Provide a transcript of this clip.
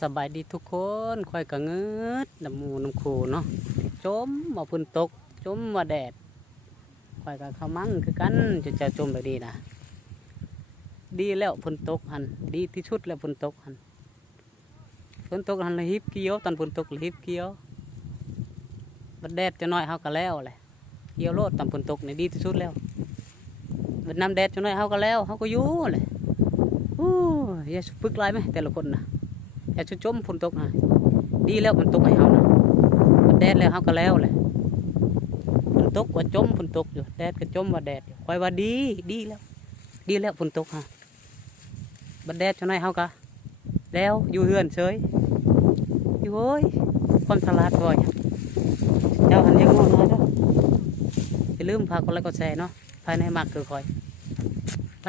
สบายดีทุกคนค่อยกะเงิดน้ำมูน้ำคูเนาะจมมาฝนตกจมมาแดดค่อยกะข้าวมั่งคือกันจะจมแบบนี้นะดีแล้วฝนตกหันดีที่สุดแล้วฝนตกหันเลยฮิบเกี้ยวตอนฝนตกเลยฮิบเกี้ยวบัดแดดจะน้อยเฮาก็แล้วแหละเกี้ยวโลดตอนฝนตกนี่ดีที่สุดแล้วบัดน้ำแดดจะน้อยเฮาก็แล้วเฮาก็อยู่เลยอย่าฝึกลายไหมแต่ละคนนะอย่าชุดจมฝนตกนะดีแล้วฝนตกให้เฮานะบัดแดดแล้วเฮาก็แล้วแหละฝนตกว่าจมฝนตกอยู่แดดก็จมว่าแดดคอยว่าดีแล้วฝนตกฮะบัดแดดจะน้อยเฮาก็แล้วอยู่เฮือนเฉยอยู่เฮ้ยคนสลัดบ่อยเจ้าหันยังงงเลยเด้ออย่าลืมพากดไลค์กดแชร์เนาะภายในมากคือคอยไป